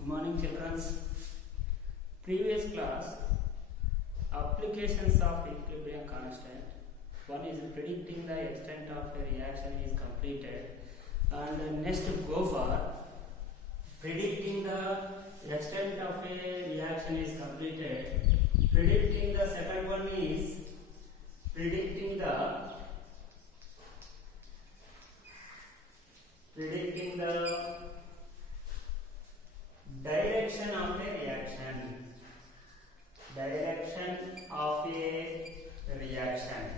Good morning, children. Previous class, applications of equilibrium constant. One is predicting the extent of a reaction is completed, and next go for predicting the extent of a reaction is completed. Predicting the second one is predicting the direction of a reaction. Direction of a reaction.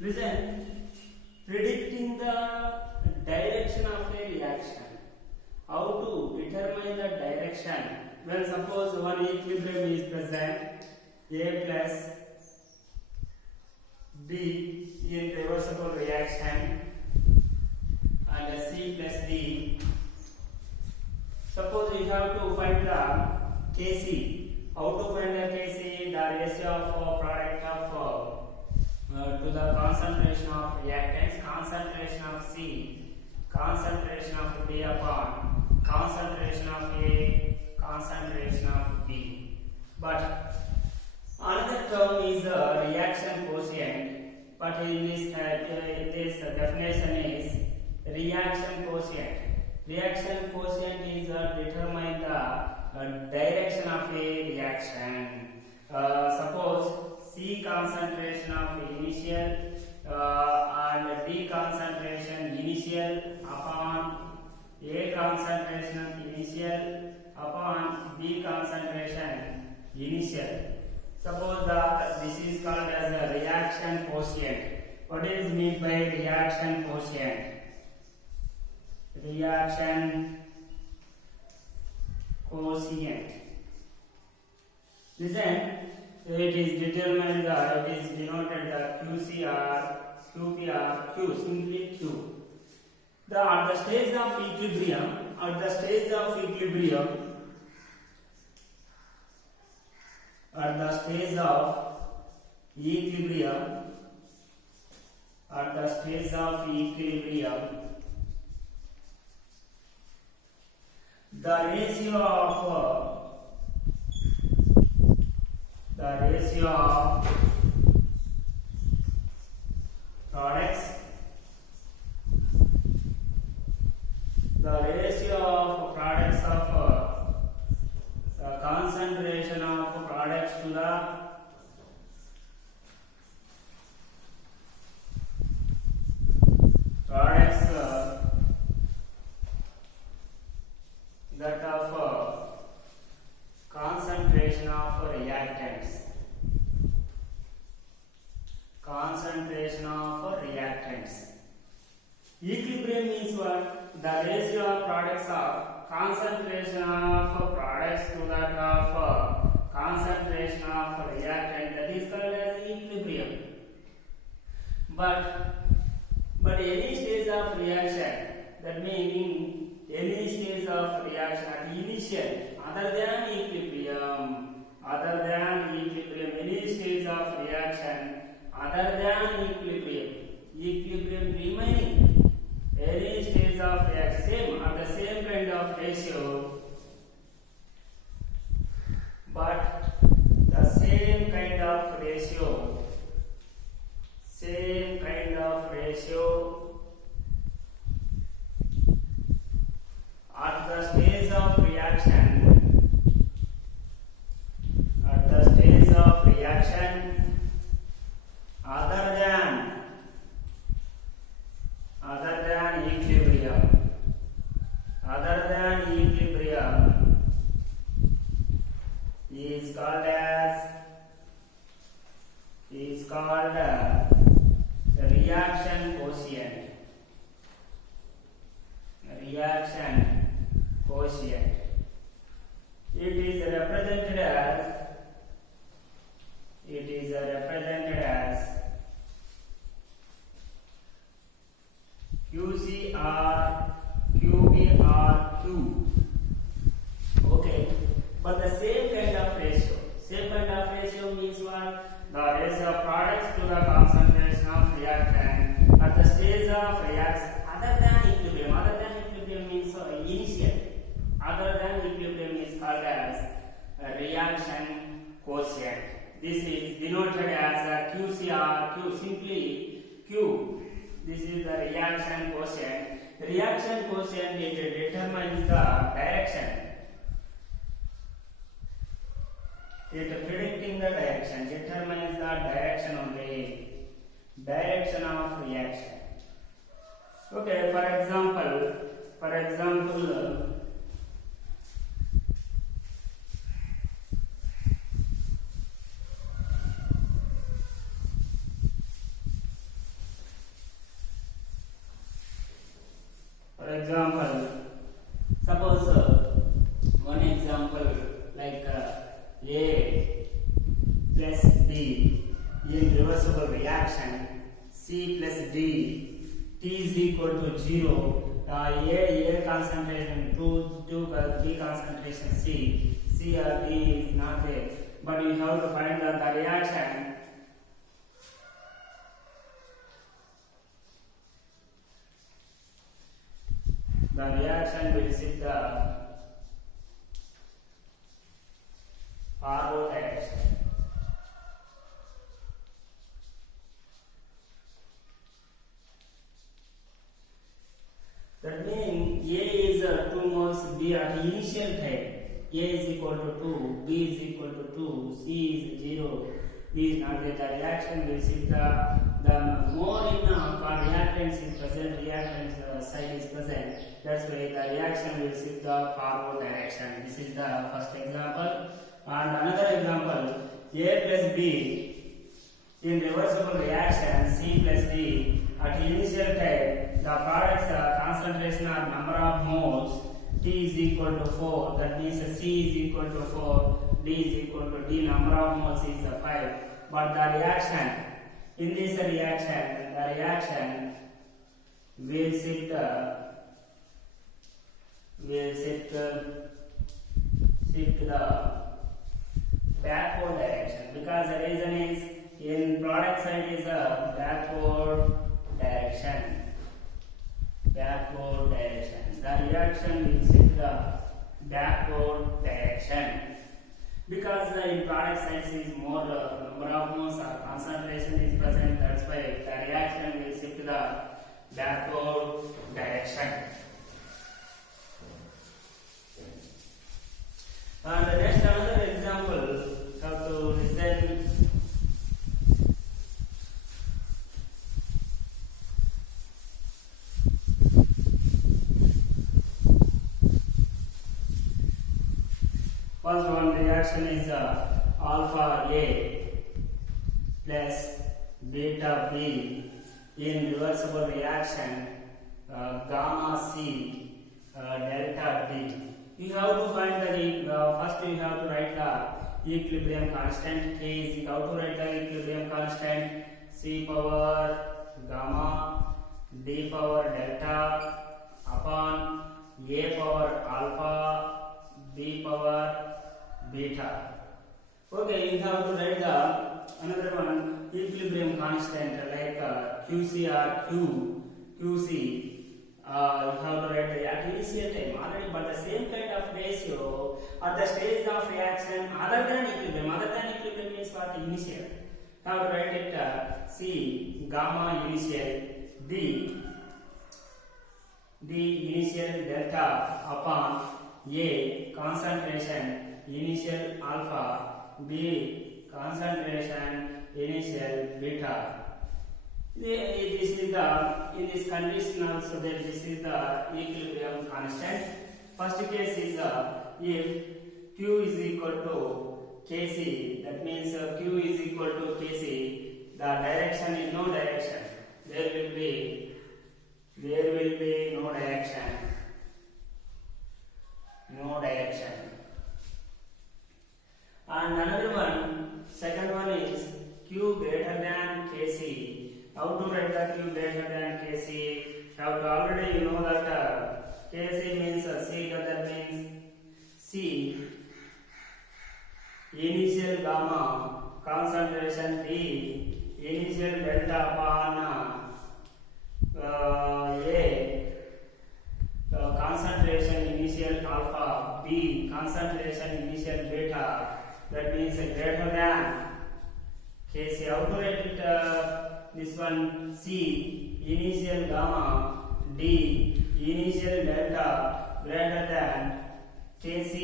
Listen, predicting the direction of a reaction. How to determine the direction? When suppose one equilibrium is present, A plus B in reversible reaction and C plus D. Suppose we have to find the Kc. How to find the Kc? The ratio of product of to the concentration of reactants, concentration of C, concentration of B upon concentration of A, concentration of B. But another term is the reaction quotient. But in this definition is reaction quotient. Reaction quotient is determine the direction of a reaction. Suppose C concentration of initial and D concentration initial upon A concentration initial upon B concentration initial. Suppose this is called as a reaction quotient. What is meant by reaction quotient? Reaction quotient. Listen, it is determined it is denoted the QCR, QPR, Q, simply Q. At the stage of equilibrium, at the stage of equilibrium, at the stage of equilibrium, at the stage of equilibrium, the ratio of products, the ratio of products of the concentration of products to the products that of concentration of reactants. Concentration of reactants. Equilibrium means what? The ratio of products of concentration of products to that of concentration of reactant. That is called as equilibrium. But any stage of reaction, that means in any stage of reaction at initial, other than equilibrium, any stage of reaction other than equilibrium remaining, any stage of reaction same at the same kind of ratio, but the same kind of ratio at the stage of reaction, other than equilibrium is called the reaction quotient. Reaction quotient. It is represented as QCR, QBR, Q. Okay, but the same kind of ratio. Same kind of ratio means what? The ratio of products to the concentration of reactant at the stage of reaction. simply Q. This is the reaction quotient. Reaction quotient, it determines the direction. It predicting the direction, determines the direction only. Direction of reaction. Okay, for example, for example, suppose one example like A plus B in reversible reaction, C plus D, T is equal to 0. A concentration, 2 B concentration C or D is not there, but you have to find the reaction. The reaction will sit the forward direction. That means A is 2 moles, B at initial time. A is equal to 2, B is equal to 2, C is 0, B is not there. The reaction will sit the more in reactants is present, reactant side is present. That's why the reaction will sit the forward direction. This is the first example. And another example, A plus B in reversible reaction, C plus D at initial time, the product's concentration or number of moles, T is equal to 4. That means C is equal to 4, D is equal to D. Number of moles is 5. But the reaction, in this reaction, the reaction will sit the backward direction, because the reason is in product side is a backward direction. Backward direction. The reaction will sit the backward direction, because in product side is more number of moles or concentration is present. That's why the reaction will sit the backward direction. And the next another example, how to listen. First one reaction is alpha A plus beta B in reversible reaction, gamma C delta D. You have to find the first you have to write the equilibrium constant. K is how to write the equilibrium constant, C power gamma D power delta upon A power alpha B power beta. Okay, you have to write the another one equilibrium constant like QC or QC. You have to write the at initial time already, but the same kind of ratio at the stage of reaction other than equilibrium. Other than equilibrium means what? Initial. You have to write it C gamma initial, D initial delta upon A concentration initial alpha, B concentration initial beta. This is the in this condition also that this is the equilibrium constant. First case is if Q is equal to Kc, that means Q is equal to Kc, the direction is no direction. There will be no direction. No direction. And another one, second one is Q greater than Kc. How to write the Q greater than Kc? Now already you know that Kc means C, that means C initial gamma concentration D initial delta upon A concentration initial alpha, B concentration initial beta. That means greater than Kc. How to write it? this one C initial gamma, D initial delta greater than Kc,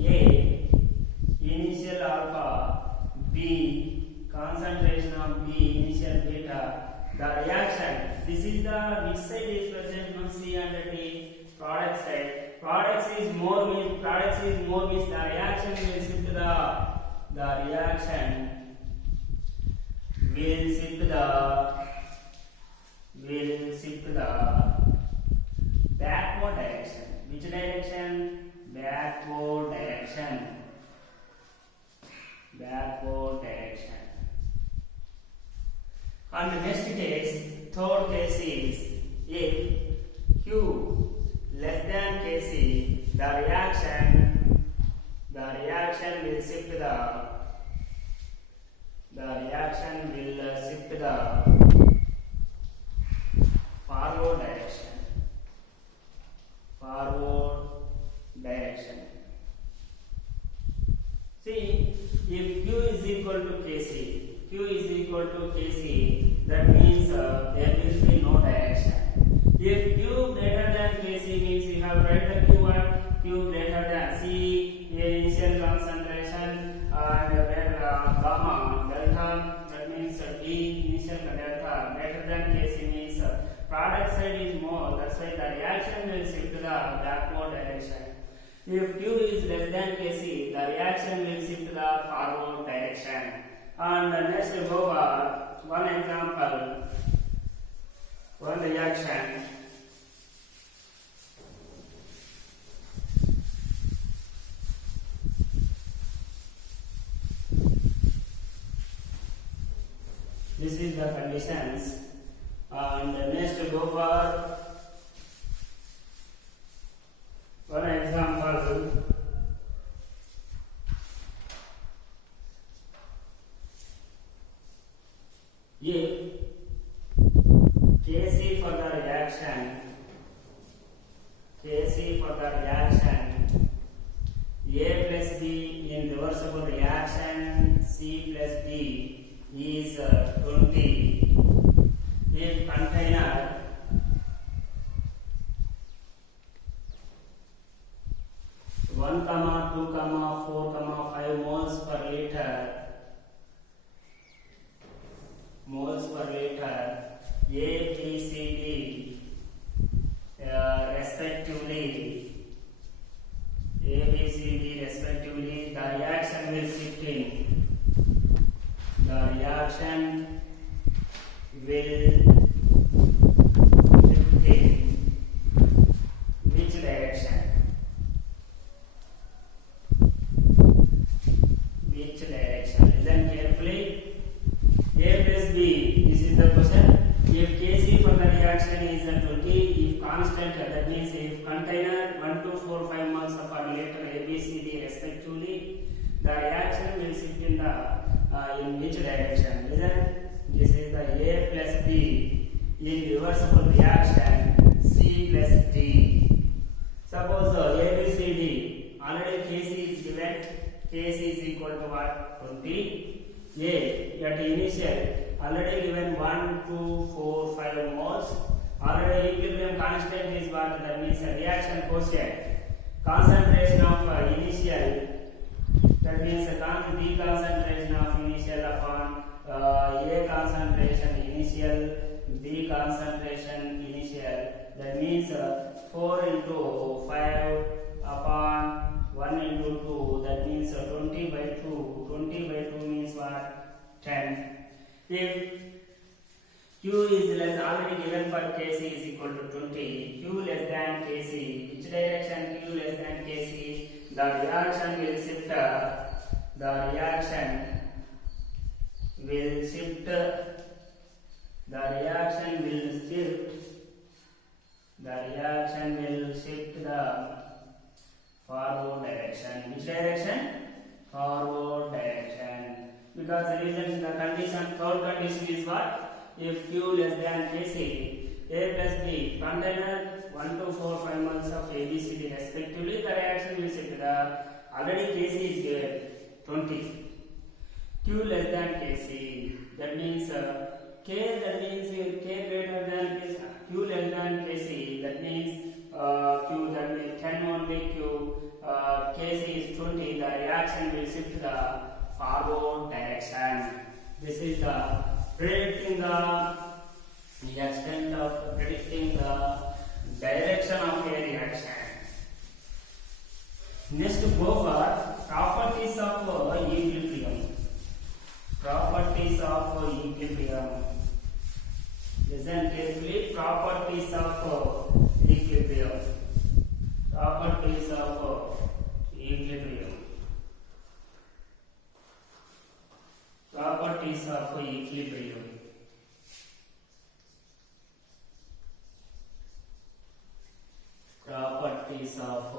A initial alpha, B concentration of B initial beta. The reaction, this is the which side is present on C and D, product side. Products is more means the reaction will shift the reaction will shift the backward direction. Which direction? Backward direction. Backward direction. And the next case, third case is if Q less than Kc, the reaction will shift the forward direction. See, if Q is equal to Kc, that means there will be no direction. If Q greater than Kc means you have write the Q at Q greater than C initial concentration and where gamma delta, that means D initial delta greater than Kc means product side is more, that's why the reaction will shift to the backward direction. If Q is less than Kc, the reaction will shift to the forward direction. And next we go over one example, one reaction. This is the conditions. And next we go for one example. If Kc for the reaction, A plus B in reversible reaction C plus D is 20. If container (1, 2, 4, 5) moles per liter, A, B, C, D respectively, the reaction will shift in. Which direction? Listen carefully. A plus B, this is the question. If Kc for the reaction is 20, if constant, that means if container 1, 2, 4, 5 moles of our liter A, B, C, D respectively, the reaction will shift in which direction? Listen, this is the A plus B in reversible reaction C plus D. Suppose A, B, C, D, already Kc is given. Kc is equal to what? 20. A at initial already given 1, 2, 4, 5 moles. Already equilibrium constant is what? That means reaction quotient. Concentration of initial, that means D concentration of initial upon A concentration initial, D concentration initial. That means 4 into 5 upon 1 into 2. That means 20 by 2. 20 by 2 means what? 10. If Q is less, already given for Kc is equal to 20. Q less than Kc. Which direction? Q less than Kc. The reaction will shift. The forward direction. Which direction? Forward direction. Because the reason, the condition, third condition is what? If Q less than Kc, A plus B, container 1, 2, 4, 5 moles of A, B, C, D respectively, the reaction will shift. The already Kc is given 20. Q less than Kc. That means K. That means K greater than Kc. Q less than Kc. That means Q. That means 10 only Q. Kc is 20. The reaction will shift the forward direction. This is the predicting the extent of predicting the direction of a reaction. Next, go for properties of equilibrium. Properties of equilibrium. Listen carefully. Properties of equilibrium. Properties of equilibrium. Properties of equilibrium. Properties of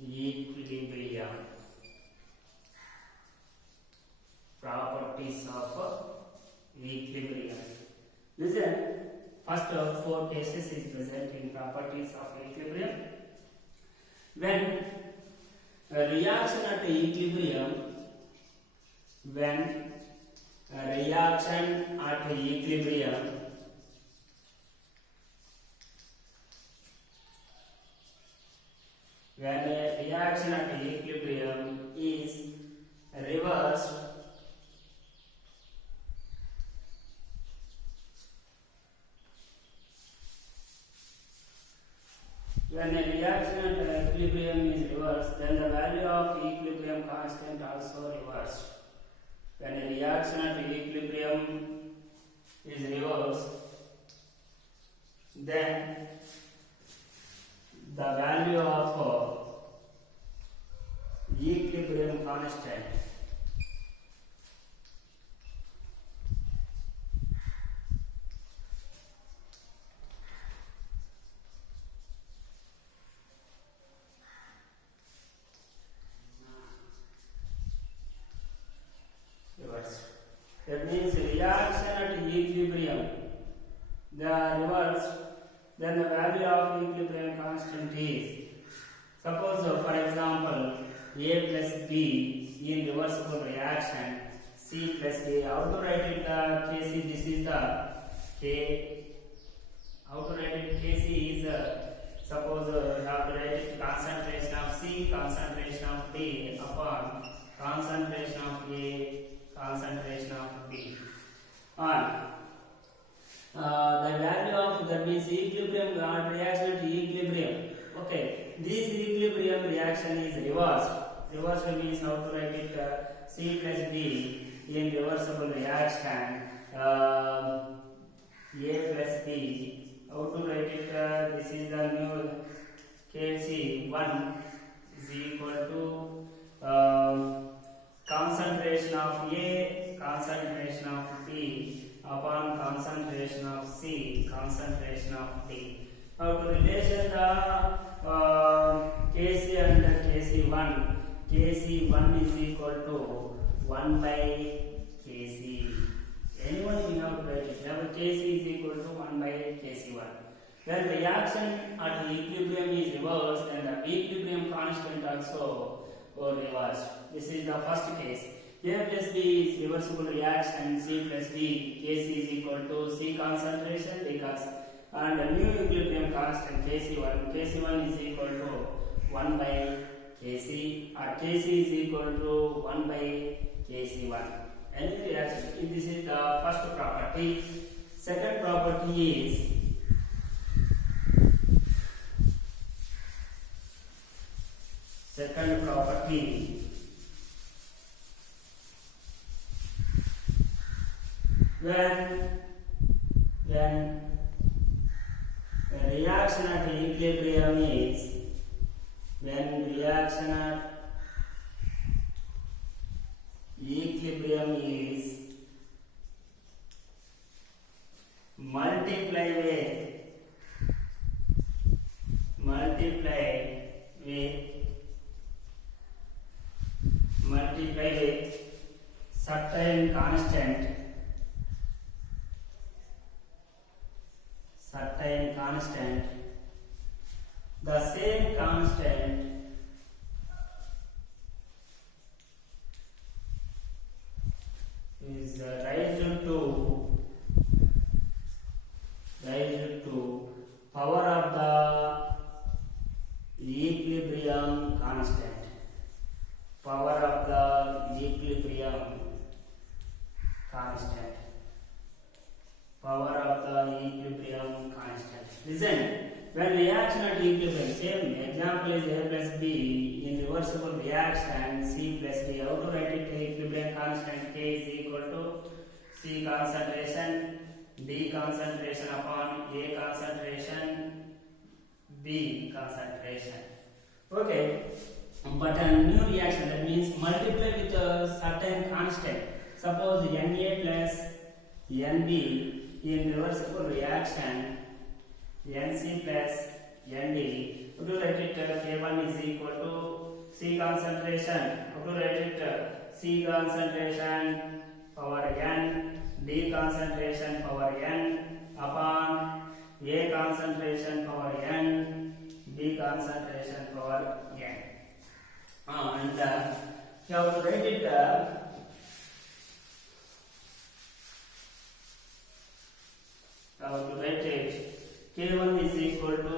equilibrium. Properties of equilibrium. Listen, first four cases is present in properties of equilibrium. When a reaction at equilibrium, when a reaction at equilibrium when a reaction at equilibrium is reversed, when a reaction at equilibrium is reversed, then the value of equilibrium constant also reversed. When a reaction at equilibrium is reversed, then the value of equilibrium constant reverse. That means reaction at equilibrium, they are reversed, then the value of equilibrium constant is, suppose for example, A plus B in reversible reaction, C plus A. How to write it? Kc, this is the K. How to write it? Kc is suppose you have to write it concentration of C, concentration of B upon concentration of A, concentration of B. On the value of, that means equilibrium reaction to equilibrium. Okay, this equilibrium reaction is reversed. Reversal means how to write it? C plus B in reversible reaction. A plus B. How to write it? This is the new Kc1 is equal to concentration of A, concentration of B upon concentration of C, concentration of D. Now to relation the Kc and Kc1, Kc1 is equal to 1 by Kc. Anyone you have to write it. Now Kc is equal to 1 by Kc1. When reaction at equilibrium is reversed, then the equilibrium constant also reversed. This is the first case. A plus B is reversible reaction, C plus D, Kc is equal to C concentration, D concentration, and the new equilibrium constant Kc1, Kc1 is equal to 1 by Kc, or Kc is equal to 1 by Kc1. Any reaction, this is the first property. Second property is when a reaction at equilibrium is, when reaction at equilibrium is multiplied with certain constant, the same constant power of the equilibrium constant. Listen, when reaction at equilibrium, same example is A plus B in reversible reaction C plus D. How to write it? Equilibrium constant K is equal to C concentration D concentration upon A concentration B concentration. Okay, but a new reaction, that means multiply with a certain constant. Suppose Na plus Nb in reversible reaction Nc plus Nd. How to write it? K1 is equal to C concentration. How to write it? C concentration power N D concentration power N upon A concentration power N B concentration power N. And you have to write it K1 is equal to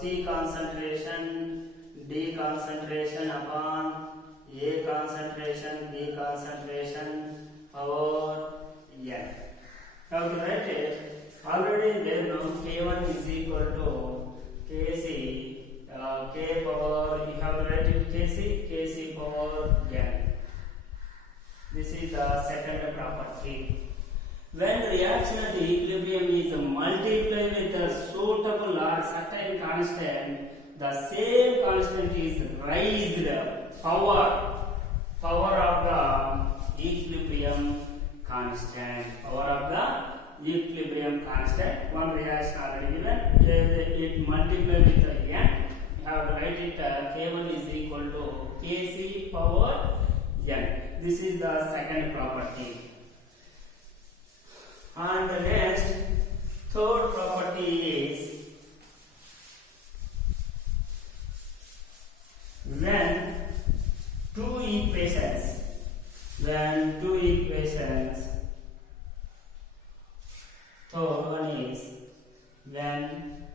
C concentration D concentration upon A concentration B concentration power N. Now to write it, already there now K1 is equal to Kc K power, you have to write it Kc power N. This is the second property. When reaction at equilibrium is multiplied with a suitable or certain constant, the same constant is raised power of the equilibrium constant. Power of the equilibrium constant. One reaction already given. It multiplied with N. You have to write it K1 is equal to Kc power N. This is the second property. And the next, third property is when two equations, third one is when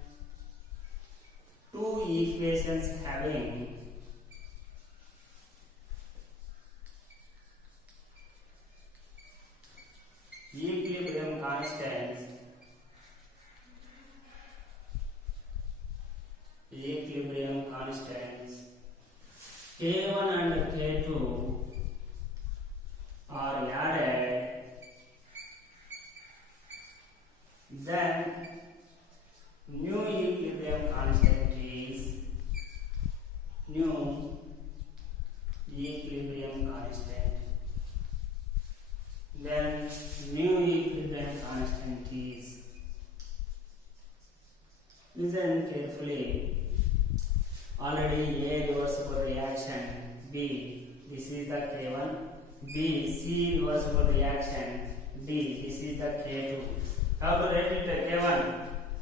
two equations having equilibrium constants K1 and K2 are added, then new equilibrium constant is then new equilibrium constant is, listen carefully, already A reversible reaction B, this is the K1, B C reversible reaction D, this is the K2. How to write it?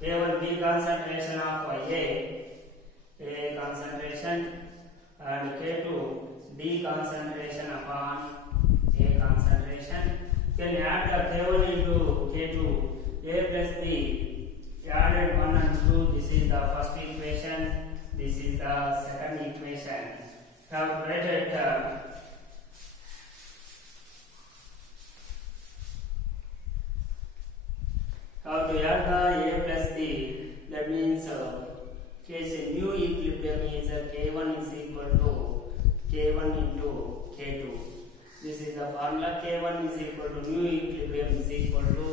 K1 B concentration of A concentration, and K2 D concentration upon A concentration. Then add the K1 into K2, A plus B, added 1 and 2, this is the first equation, this is the second equation. Have to write it how to add the A plus B, that means case new equilibrium is K1 is equal to K1 into K2. This is the formula. K1 is equal to new equilibrium is equal to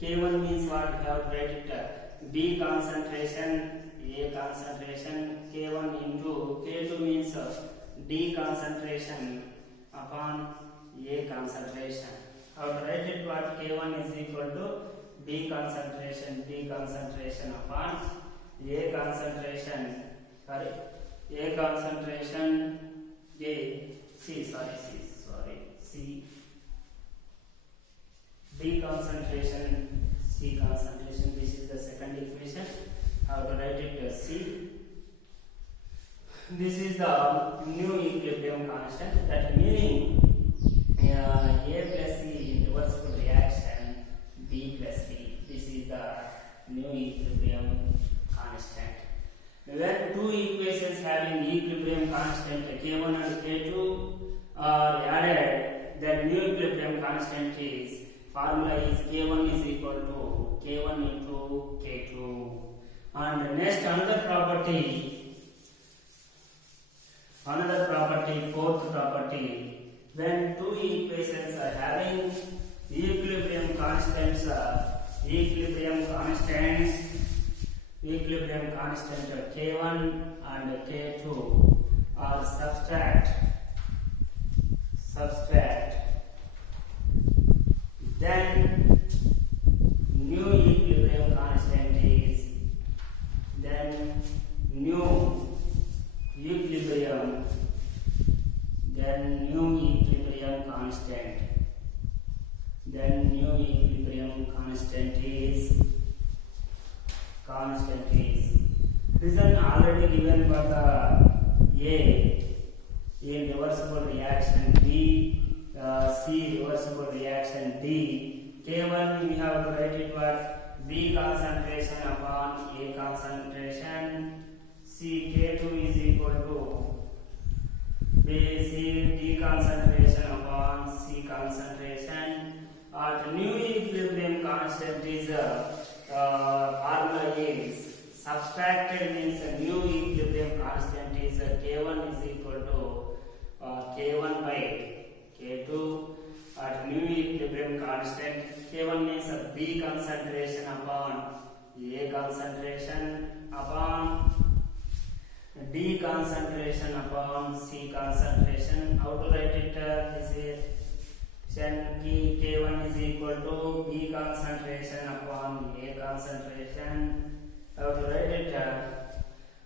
K1 means what? We have to write it B concentration A concentration K1 into K2 means D concentration upon A concentration. I will write it what? K1 is equal to D concentration upon A concentration. C D concentration C concentration. This is the second equation. I have to write it as C. This is the new equilibrium constant. That meaning A plus C in reversible reaction B plus D. This is the new equilibrium constant. When two equations having equilibrium constant K1 and K2 are added, the new equilibrium constant is formula is K1 is equal to K1 into K2. And next another property, fourth property, when two equations are having equilibrium constants K1 and K2 are subtract, then new equilibrium constant is new equilibrium constant is reason already given for the A in reversible reaction B, C reversible reaction D. K1 we have to write it what B concentration upon A concentration. C K2 is equal to D concentration upon C concentration. At new equilibrium constant is formula is subtracted means a new equilibrium constant is K1 is equal to K1 by K2. At new equilibrium constant, K1 means a B concentration upon A concentration upon D concentration upon C concentration. How to write it? This is K1 is equal to B concentration upon A concentration. How to write it?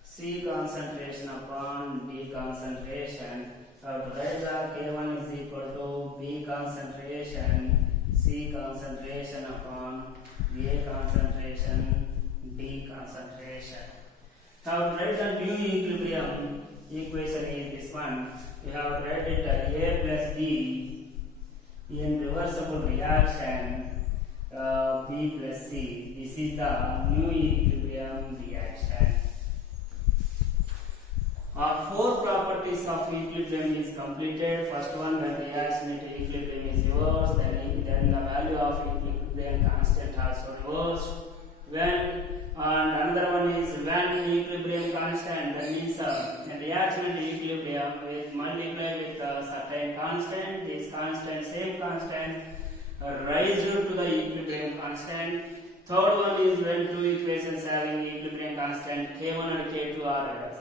C concentration upon D concentration. How to write that? K1 is equal to B concentration, C concentration upon A concentration, D concentration. Now write the new equilibrium equation is this one. We have to write it A plus B in reversible reaction B plus C. This is the new equilibrium reaction. Four properties of equilibrium is completed. First one, when reaction into equilibrium is reversed, then the value of equilibrium constant also reversed. And another one is when equilibrium constant, that means the reaction into equilibrium with multiply with a certain constant, this constant, same constant, rise to the equilibrium constant. Third one is when two equations having equilibrium constant K1 and K2 are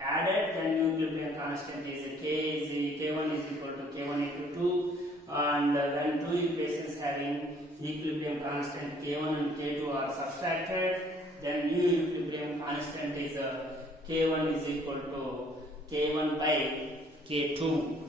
added, then equilibrium constant is K1 is equal to K1 into 2, and when two equations having equilibrium constant K1 and K2 are subtracted, then new equilibrium constant is K1 is equal to K1 by K2.